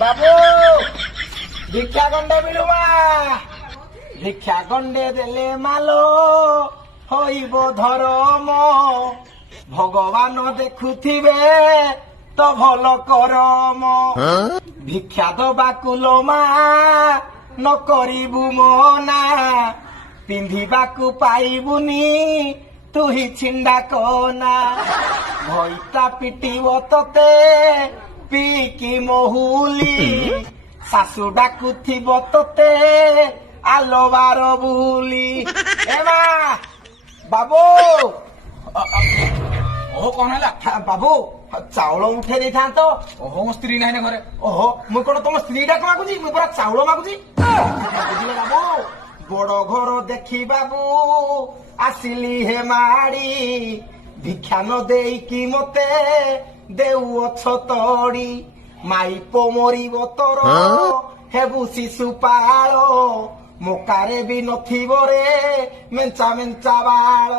বাবু ভিক্ষা গন্ডে মিলুমা ভিক্ষা গন্ডে দেলে মালো হইব ধরম ভগবান দেখুথিবে তো ভাল করম ভিক্ষা দବାକୁ ଲୋ ମା ନ କରିବୁ ମନା ପିନ୍ଧିବାକୁ ପାଇବୁନି ତୁ ହି ଛିଣ୍ଡା କନା ଭଇତା ପିଟିବ ତତେ ପିକି ମହୁଲି ଶାଶୁ ଡାକୁଥିବ ତତେ ଆଲୋବାର ବୁଲି ଏ ମା ବାବୁ ଓହୋ କଣ ହେଲା? ବାବୁ ଚାଉଳ ଉଠେଇ ଦେଇଥାନ୍ତ। ଓହୋ ମୋ ସ୍ତ୍ରୀ ନାହିଁ ନା ଘରେ। ଓହୋ ମୁଁ କଣ ତମ ସ୍ତ୍ରୀ ଡାକ ମାଗୁଛି, ମୁଁ ପରା ଚାଉଳ ମାଗୁଛି। ବୁଝିଲେ ବାବୁ, ବଡ ଘର ଦେଖି ବାବୁ ଆସିଲି ହେ ମାଡି ଭିକ୍ଷା ନ ଦେଇକି ମତେ ଦେଉଅଛ ତଡି ମାଇପ ମରିବ ତୋର ହେବୁ ଶିଶୁପାଳ ମୋକାରେ ବି ନଥିବ ରେ ମେଞ୍ଚା ମେଞ୍ଚା ବାଳ।